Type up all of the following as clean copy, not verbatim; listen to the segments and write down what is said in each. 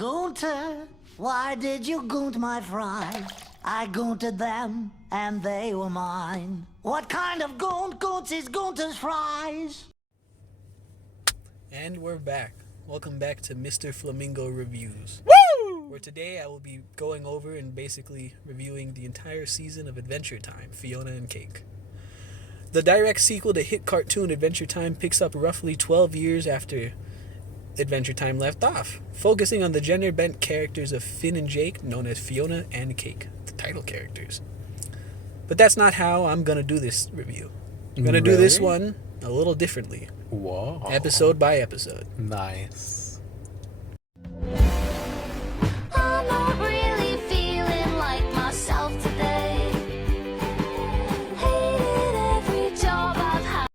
Gunter, why did you goont my fries? I goonted them, and they were mine. What kind of goonts is Gunter's fries? And we're back. Welcome back to Mr.Flamingo Reviews. Woo! Where today I will be going over and basically reviewing the entire season of Adventure Time, Fionna and Cake. The direct sequel to hit cartoon Adventure Time picks up roughly 12 years after Adventure Time left off, focusing on the gender-bent characters of Finn and Jake, known as Fionna and Cake, the title characters. But that's not how I'm going to do this review. I'm going to do this one a little differently. Whoa. Episode by episode. Nice. I'm not really feeling like myself today. Hated every job I've had.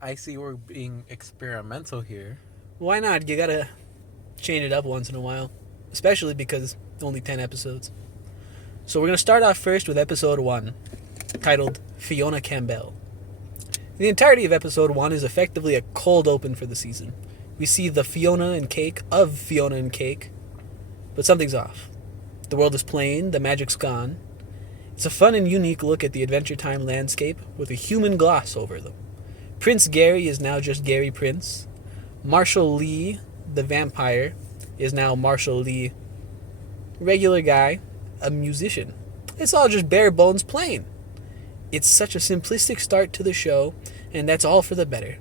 I see we're being experimental here. Why not? You gotta change it up once in a while. Especially because only 10 episodes. So we're gonna start off first with episode 1, titled Fionna Campbell. The entirety of episode 1 is effectively a cold open for the season. We see the Fionna and Cake of Fionna and Cake, but something's off. The world is plain, the magic's gone. It's a fun and unique look at the Adventure Time landscape with a human gloss over them. Prince Gary is now just Gary Prince. Marshall Lee, the vampire, is now Marshall Lee, regular guy, a musician. It's all just bare bones plain. It's such a simplistic start to the show, and that's all for the better.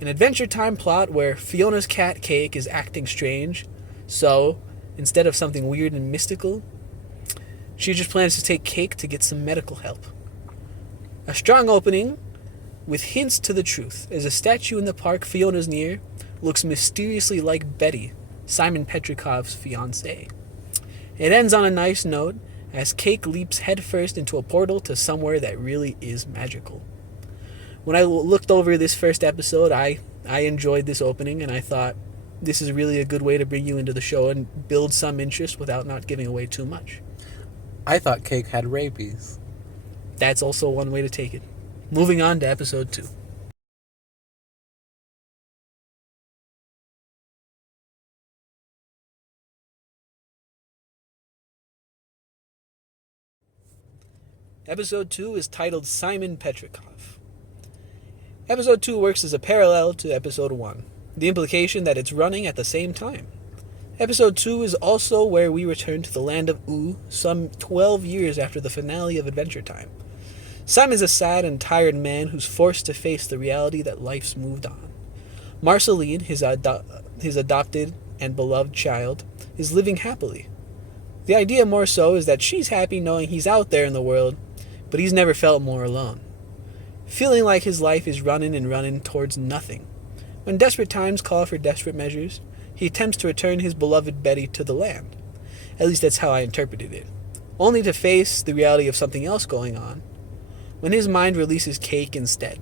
An Adventure Time plot where Fiona's cat Cake is acting strange, so instead of something weird and mystical, she just plans to take Cake to get some medical help. A strong opening with hints to the truth, as a statue in the park Fiona's near looks mysteriously like Betty, Simon Petrikov's fiancée. It ends on a nice note, as Cake leaps headfirst into a portal to somewhere that really is magical. When I looked over this first episode, I enjoyed this opening, and I thought this is really a good way to bring you into the show and build some interest without not giving away too much. I thought Cake had rabies. That's also one way to take it. Moving on to episode 2. Episode 2 is titled Simon Petrikov. Episode 2 works as a parallel to Episode 1, the implication that it's running at the same time. Episode 2 is also where we return to the land of Oo, some 12 years after the finale of Adventure Time. Simon's a sad and tired man who's forced to face the reality that life's moved on. Marceline, his adopted and beloved child, is living happily. The idea more so is that she's happy knowing he's out there in the world, but he's never felt more alone. Feeling like his life is running towards nothing. When desperate times call for desperate measures, he attempts to return his beloved Betty to the land. At least that's how I interpreted it. Only to face the reality of something else going on, when his mind releases Cake instead.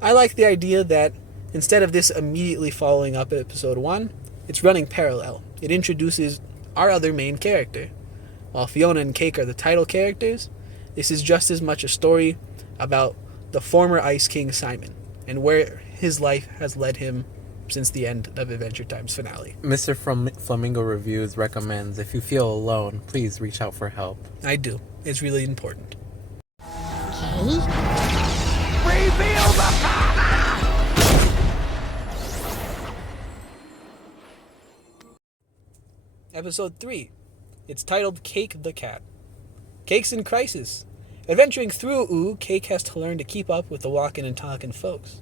I like the idea that instead of this immediately following up episode 1, it's running parallel. It introduces our other main character. While Fionna and Cake are the title characters, this is just as much a story about the former Ice King Simon and where his life has led him since the end of Adventure Time's finale. Mr. Flamingo Reviews recommends if you feel alone, please reach out for help. I do. It's really important. Okay. Reveal the father! Episode 3. It's titled Cake the Cat. Cake's in crisis. Adventuring through Oo, Cake has to learn to keep up with the walking and talking folks.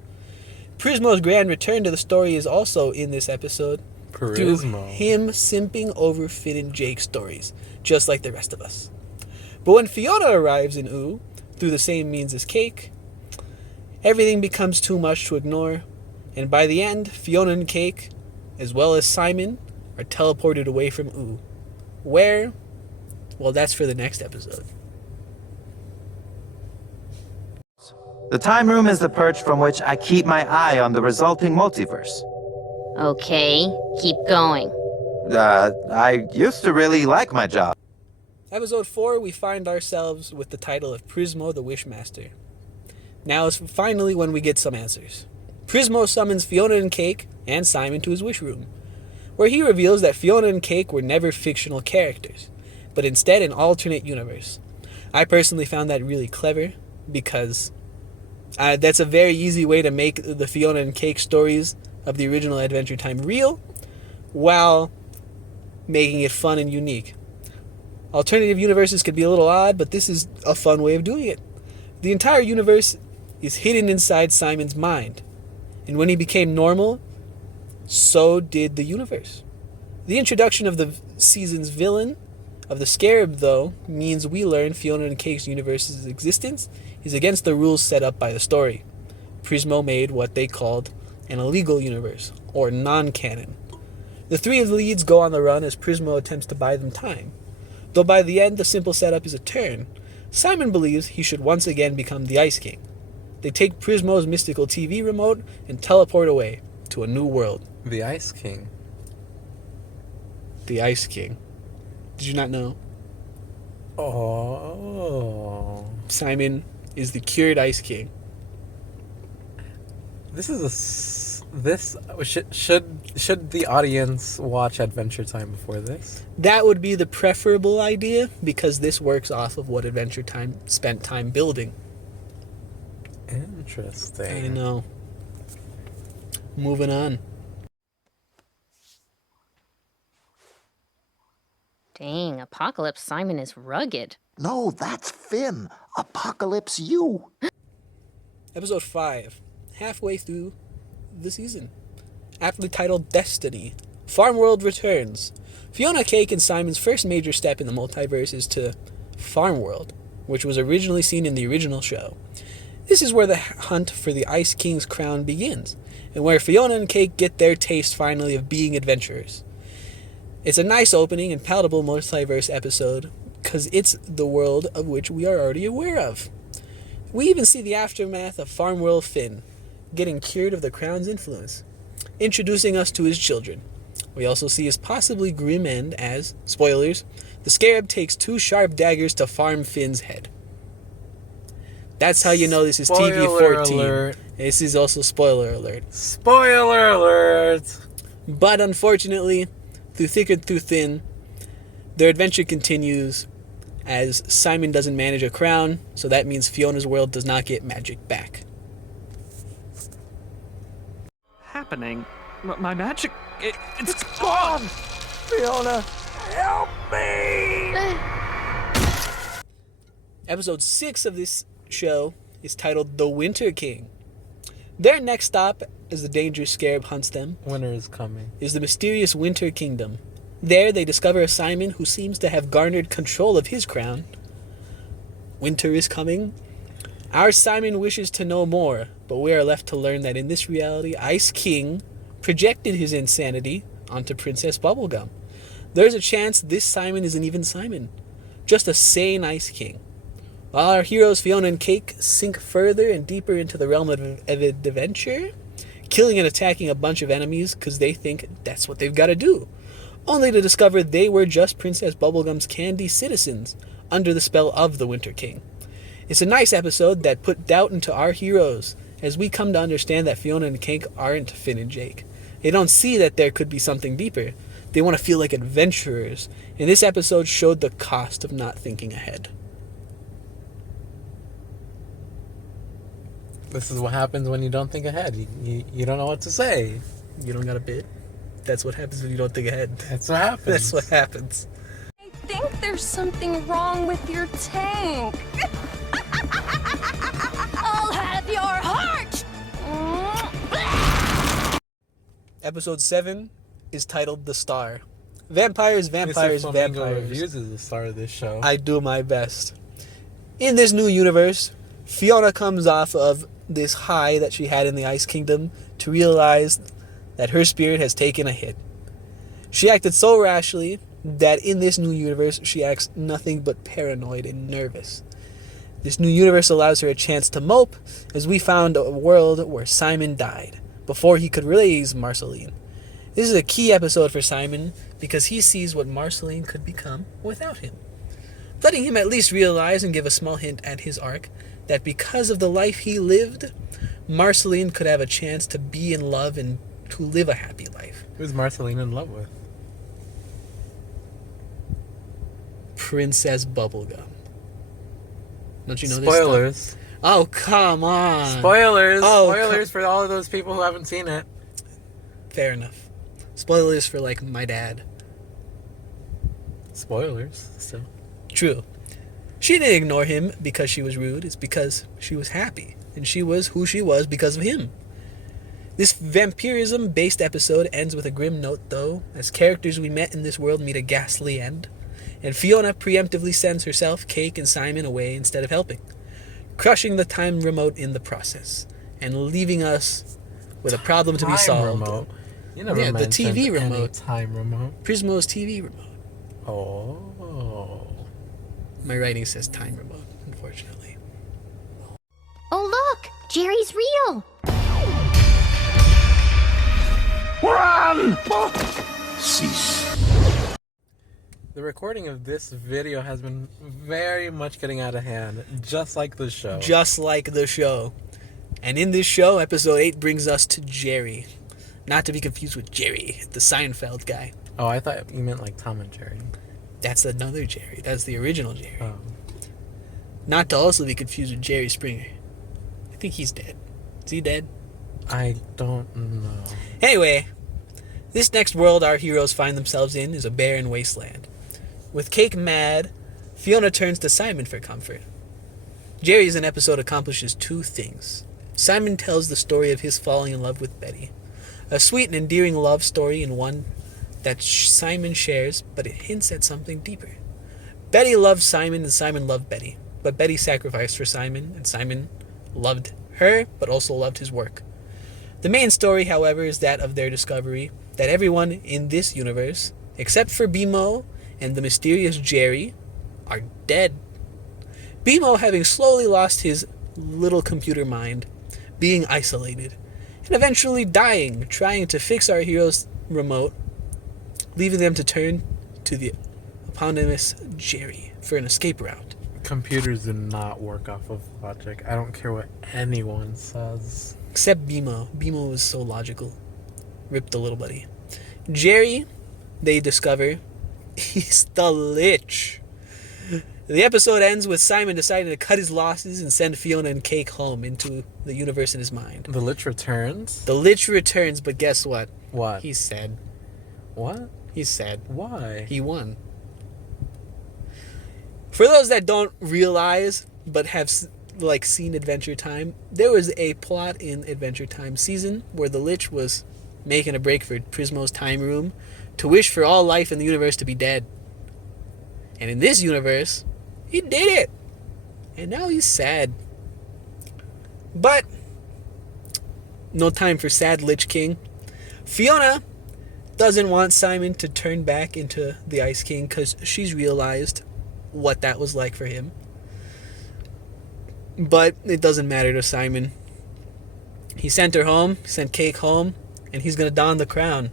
Prismo's grand return to the story is also in this episode. Through him simping over Finn and Jake's stories, just like the rest of us. But when Fionna arrives in Oo, through the same means as Cake, everything becomes too much to ignore, and by the end, Fionna and Cake, as well as Simon, are teleported away from Oo. Where? Well, that's for the next episode. The time room is the perch from which I keep my eye on the resulting multiverse. Okay, keep going. I used to really like my job. Episode 4, we find ourselves with the title of Prismo the Wishmaster. Now is finally when we get some answers. Prismo summons Fionna and Cake and Simon to his wish room, where he reveals that Fionna and Cake were never fictional characters, but instead an alternate universe. I personally found that really clever because that's a very easy way to make the Fionna and Cake stories of the original Adventure Time real while making it fun and unique. Alternative universes could be a little odd, but this is a fun way of doing it. The entire universe is hidden inside Simon's mind, and when he became normal, so did the universe. The introduction of the season's villain, of the Scarab, though, means we learn Fionna and Cake's universe's existence is against the rules set up by the story. Prismo made what they called an illegal universe, or non-canon. The three of the leads go on the run as Prismo attempts to buy them time. Though by the end, the simple setup is a turn. Simon believes he should once again become the Ice King. They take Prismo's mystical TV remote and teleport away to a new world. The Ice King. The Ice King. Did you not know? Oh. Simon is the cured Ice King. This is should the audience watch Adventure Time before this? That would be the preferable idea, because this works off of what Adventure Time spent time building. Interesting. I know. Moving on. Dang, Apocalypse Simon is rugged. No, that's Finn. Apocalypse you. Episode 5. Halfway through the season. Aptly titled Destiny. Farm World returns. Fionna, Cake, and Simon's first major step in the multiverse is to Farm World, which was originally seen in the original show. This is where the hunt for the Ice King's crown begins, and where Fionna and Cake get their taste finally of being adventurers. It's a nice opening and palatable multiverse episode, because it's the world of which we are already aware of. We even see the aftermath of Farm World Finn, getting cured of the crown's influence, introducing us to his children. We also see his possibly grim end as, spoilers, the Scarab takes 2 sharp daggers to farm Finn's head. That's how you know this is TV-14. Alert. This is also spoiler alert. Spoiler alert! But unfortunately, through thick and through thin, their adventure continues as Simon doesn't manage a crown, so that means Fiona's world does not get magic back. Happening? My magic, it's gone! Fionna, help me! Episode 6 of this show is titled The Winter King. Their next stop, as the dangerous Scarab hunts them, Winter is coming. is the mysterious Winter Kingdom. There, they discover a Simon who seems to have garnered control of his crown. Winter is coming. Our Simon wishes to know more, but we are left to learn that in this reality, Ice King projected his insanity onto Princess Bubblegum. There's a chance this Simon isn't even Simon, just a sane Ice King. While our heroes Fionna and Cake sink further and deeper into the realm of adventure, killing and attacking a bunch of enemies because they think that's what they've got to do, only to discover they were just Princess Bubblegum's candy citizens under the spell of the Winter King. It's a nice episode that put doubt into our heroes as we come to understand that Fionna and Cake aren't Finn and Jake. They don't see that there could be something deeper. They want to feel like adventurers, and this episode showed the cost of not thinking ahead. This is what happens when you don't think ahead. You don't know what to say. You don't got a bit? That's what happens when you don't think ahead. That's what happens. That's what happens. I think there's something wrong with your tank. I'll have your heart! Episode 7 is titled The Star. Vampires, vampires, Mr. Flamingo vampires. Reviews is the star of this show. I do my best. In this new universe, Fionna comes off of this high that she had in the Ice Kingdom to realize that her spirit has taken a hit. She acted so rashly that in this new universe, she acts nothing but paranoid and nervous. This new universe allows her a chance to mope, as we found a world where Simon died before he could raise Marceline. This is a key episode for Simon because he sees what Marceline could become without him, letting him at least realize and give a small hint at his arc that because of the life he lived, Marceline could have a chance to be in love and to live a happy life. Who's Marceline in love with? Princess Bubblegum. Don't you know Spoilers. this stuff? Oh, come on. Spoilers. Oh, Spoilers for all of those people who haven't seen it. Fair enough. Spoilers for, like, my dad. Spoilers. So. True. She didn't ignore him because she was rude. It's because she was happy. And she was who she was because of him. This vampirism-based episode ends with a grim note, though, as characters we met in this world meet a ghastly end. And Fionna preemptively sends herself, Cake, and Simon away instead of helping, crushing the time remote in the process, and leaving us with a problem to be solved. Remote. You never the TV mentioned remote. any time remote. Prismo's TV remote. Oh. My writing says time remote, unfortunately. Oh, look! Jerry's real! Run! Cease. The recording of this video has been very much getting out of hand, just like the show. Just like the show. And in this show, episode 8 brings us to Jerry. Not to be confused with Jerry, the Seinfeld guy. Oh, I thought you meant like Tom and Jerry. That's another Jerry. That's the original Jerry. Oh. Not to also be confused with Jerry Springer. I think he's dead. Is he dead? I don't know. Anyway, this next world our heroes find themselves in is a barren wasteland. With Cake mad, Fionna turns to Simon for comfort. Jerry's an episode accomplishes two things. Simon tells the story of his falling in love with Betty. A sweet and endearing love story, and one that Simon shares, but it hints at something deeper. Betty loved Simon and Simon loved Betty, but Betty sacrificed for Simon, and Simon loved her, but also loved his work. The main story, however, is that of their discovery that everyone in this universe, except for BMO and the mysterious Jerry, are dead. BMO having slowly lost his little computer mind, being isolated, and eventually dying, trying to fix our heroes' remote, leaving them to turn to the eponymous Jerry for an escape route. Computers do not work off of logic. I don't care what anyone says. Except BMO. BMO was so logical. Ripped the little buddy. Jerry, they discover, he's the Lich. The episode ends with Simon deciding to cut his losses and send Fionna and Cake home into the universe in his mind. The Lich returns? The Lich returns, but guess what? What? He's sad. What? He's sad. Why? He won. For those that don't realize, but have seen Adventure Time, there was a plot in Adventure Time season where the Lich was making a break for Prismo's time room to wish for all life in the universe to be dead. And in this universe, he did it. And now he's sad. But no time for sad Lich King. Fionna doesn't want Simon to turn back into the Ice King because she's realized what that was like for him. But it doesn't matter to Simon. He sent her home, sent Cake home, and he's going to don the crown.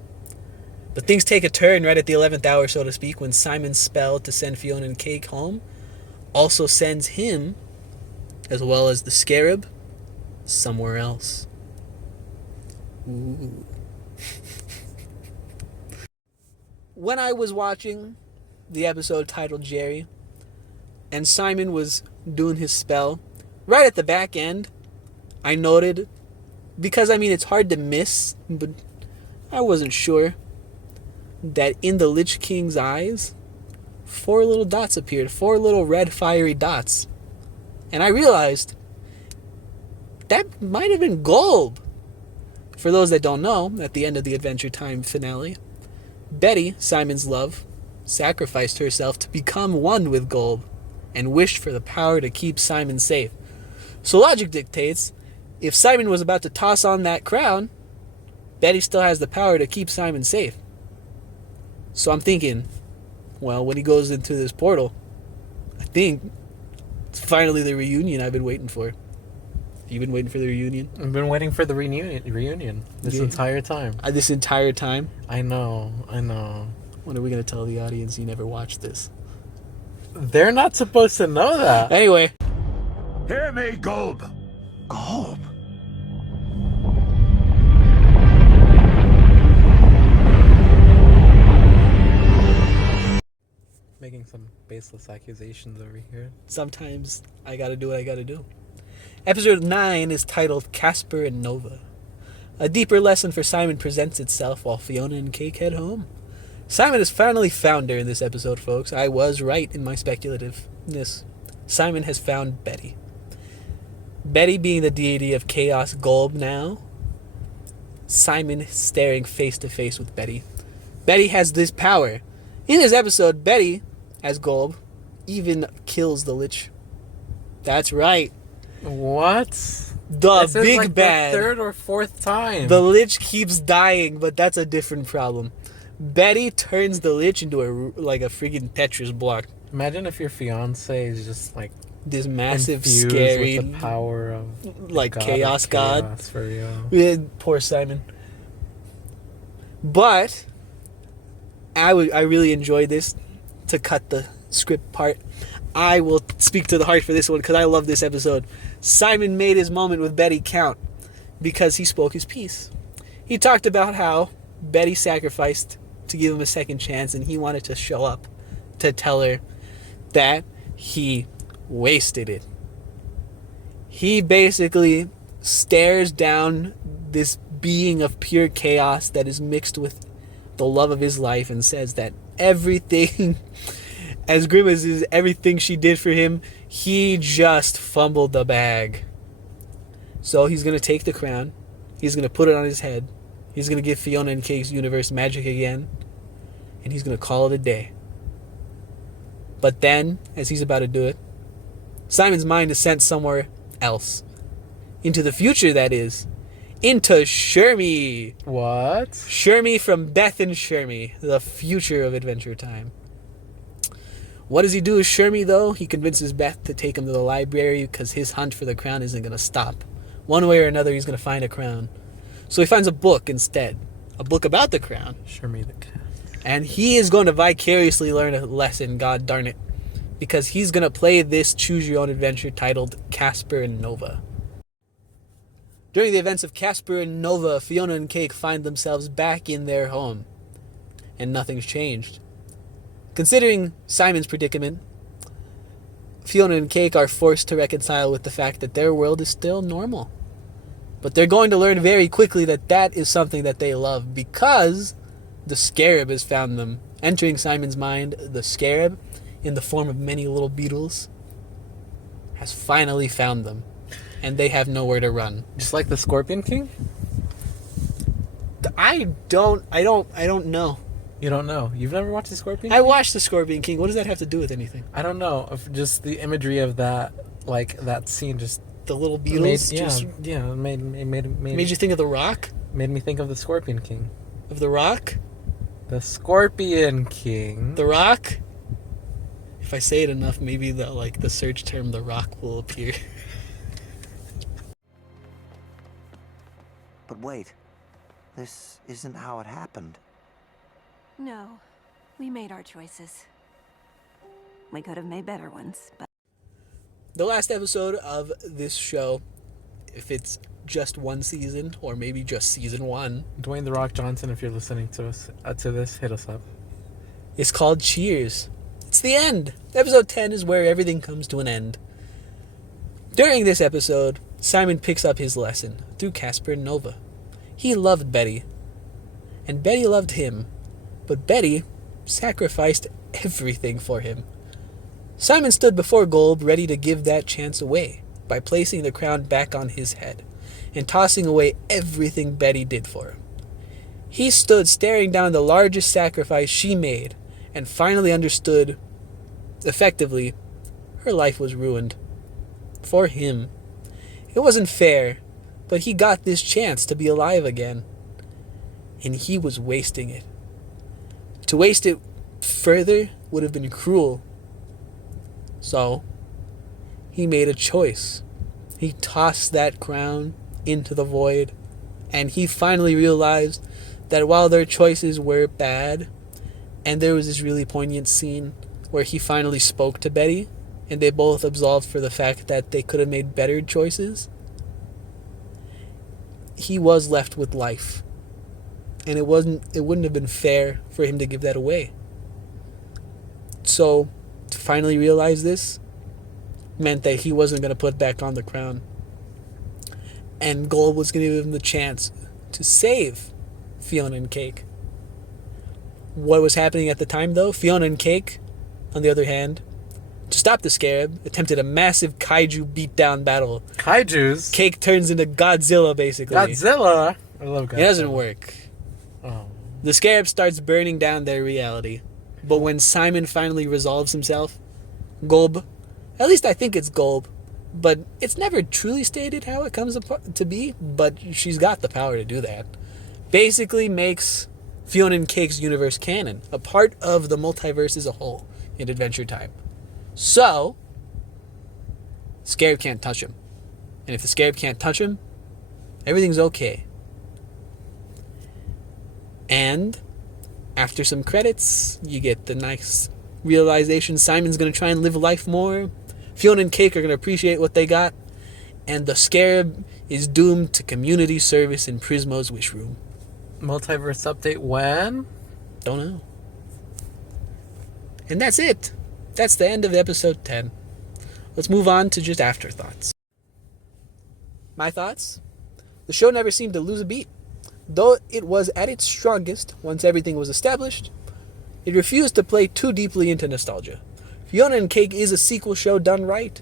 But things take a turn right at the 11th hour, so to speak, when Simon's spell to send Fionna and Cake home also sends him, as well as the Scarab, somewhere else. Ooh. When I was watching the episode titled Jerry, and Simon was doing his spell, right at the back end, I noted, because it's hard to miss, but I wasn't sure, that in the Lich King's eyes, 4 little dots appeared, 4 little red fiery dots. And I realized that might have been Golb. For those that don't know, at the end of the Adventure Time finale, Betty, Simon's love, sacrificed herself to become one with Golb and wished for the power to keep Simon safe. So logic dictates, if Simon was about to toss on that crown, Betty still has the power to keep Simon safe. So I'm thinking, well, when he goes into this portal, I think it's finally the reunion I've been waiting for. You been waiting for the reunion? I've been waiting for the reunion this entire time. This entire time? I know. When are we going to tell the audience you never watched this? They're not supposed to know that. Anyway. Hear me, Golb. Golb? making some baseless accusations over here. Sometimes I gotta do what I gotta do. Episode 9 is titled Casper and Nova. A deeper lesson for Simon presents itself while Fionna and Cake head home. Simon has finally found her in this episode, folks. I was right in my speculativeness. Simon has found Betty. Betty being the deity of chaos Golb now. Simon staring face to face with Betty. Betty has this power. In this episode, Betty, as Golb, even kills the Lich. That's right. What? The This is big like bad. the third or fourth time. The Lich keeps dying, but that's a different problem. Betty turns the Lich into a friggin' Tetris block. Imagine if your fiance is just like This massive, infused scary, with the power of like god chaos of god. chaos for real. Poor Simon. But I really enjoyed this. To cut the script part, I will speak to the heart for this one because I love this episode. Simon made his moment with Betty count because he spoke his piece. He talked about how Betty sacrificed to give him a second chance, and he wanted to show up to tell her that he wasted it. He basically stares down this being of pure chaos that is mixed with the love of his life and says that everything, as grim as is everything she did for him, he just fumbled the bag. So he's going to take the crown. He's going to put it on his head. He's going to give Fionna and Cake's universe magic again. And he's going to call it a day. But then, as he's about to do it, Simon's mind is sent somewhere else. Into the future, that is. Into Shermie. What? Shermie from Beth and Shermie, the future of Adventure Time. What does he do with Shermie, though? He convinces Beth to take him to the library because his hunt for the crown isn't going to stop. One way or another, he's going to find a crown. So he finds a book instead. A book about the crown. Shermie the cat. And he is going to vicariously learn a lesson, god darn it. Because he's going to play this choose-your-own-adventure titled Casper and Nova. During the events of Casper and Nova, Fionna and Cake find themselves back in their home. And nothing's changed. Considering Simon's predicament, Fionna and Cake are forced to reconcile with the fact that their world is still normal. But they're going to learn very quickly that that is something that they love because the scarab has found them. Entering Simon's mind, the scarab, in the form of many little beetles, has finally found them. And they have nowhere to run. Just like the Scorpion King? I don't know. You don't know? You've never watched the Scorpion King? I watched the Scorpion King. What does that have to do with anything? I don't know. If just the imagery of that, like that scene, just The little beetles made you think of The Rock? Made me think of the Scorpion King. Of The Rock? The Scorpion King. The Rock? If I say it enough, maybe the search term The Rock will appear. But wait, this isn't how it happened. No, we made our choices. We could have made better ones, but... The last episode of this show, if it's just one season, or maybe just season 1, Dwayne The Rock Johnson, if you're listening to us to this, hit us up. is called Cheers. It's the end. Episode 10 is where everything comes to an end. During this episode, Simon picks up his lesson through Casper and Nova. He loved Betty, and Betty loved him, but Betty sacrificed everything for him. Simon stood before Golb ready to give that chance away by placing the crown back on his head and tossing away everything Betty did for him. He stood staring down the largest sacrifice she made and finally understood, effectively, her life was ruined. For him. It wasn't fair, but he got this chance to be alive again. And he was wasting it. To waste it further would have been cruel. So, he made a choice. He tossed that crown into the void, and he finally realized that while their choices were bad, and there was this really poignant scene where he finally spoke to Betty, and they both absolved for the fact that they could have made better choices, he was left with life. And it wouldn't have been fair for him to give that away. So, to finally realize this meant that he wasn't going to put back on the crown. And Gold was going to give him the chance to save Fionna and Cake. What was happening at the time, though? Fionna and Cake, on the other hand, to stop the Scarab, attempted a massive kaiju beatdown battle. Kaijus? Cake turns into Godzilla, basically. Godzilla? I love Godzilla. It doesn't work. Oh. The Scarab starts burning down their reality. But when Simon finally resolves himself, Golb, at least I think it's Golb, but it's never truly stated how it comes to be, but she's got the power to do that, basically makes Fionna and Cake's universe canon, a part of the multiverse as a whole in Adventure Time. So, Scarab can't touch him. And if the Scarab can't touch him, everything's okay. And after some credits, you get the nice realization Simon's going to try and live life more. Fionna and Cake are going to appreciate what they got. And the Scarab is doomed to community service in Prismo's wish room. Multiverse update when? Don't know. And that's it. That's the end of episode 10. Let's move on to just afterthoughts. My thoughts? The show never seemed to lose a beat. Though it was at its strongest once everything was established, it refused to play too deeply into nostalgia. Fionna and Cake is a sequel show done right.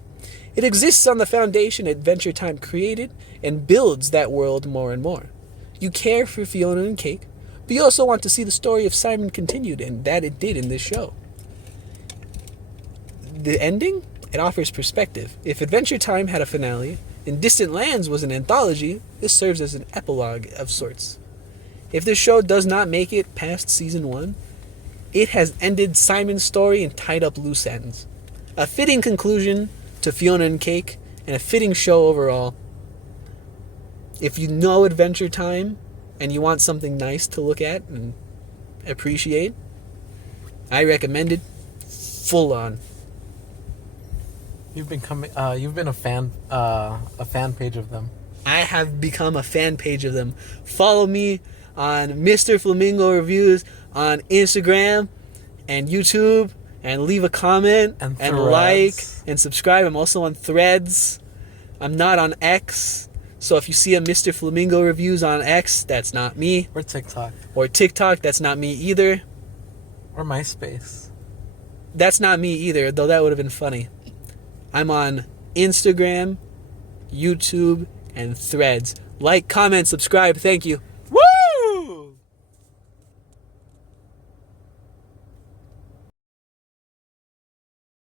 It exists on the foundation Adventure Time created and builds that world more and more. You care for Fionna and Cake, but you also want to see the story of Simon continued, and that it did in this show. The ending? It offers perspective. If Adventure Time had a finale, and Distant Lands was an anthology, this serves as an epilogue of sorts. If this show does not make it past season 1, it has ended Simon's story and tied up loose ends. A fitting conclusion to Fionna and Cake, and a fitting show overall. If you know Adventure Time, and you want something nice to look at and appreciate, I recommend it full on. You've been a fan page of them. I have become a fan page of them. Follow me on Mr.Flamingo Reviews on Instagram and YouTube, and leave a comment and like and subscribe. I'm also on Threads. I'm not on X. So if you see a Mr. Flamingo Reviews on X, that's not me. Or TikTok. Or TikTok, that's not me either. Or MySpace. That's not me either, though that would have been funny. I'm on Instagram, YouTube, and Threads. Like, comment, subscribe. Thank you.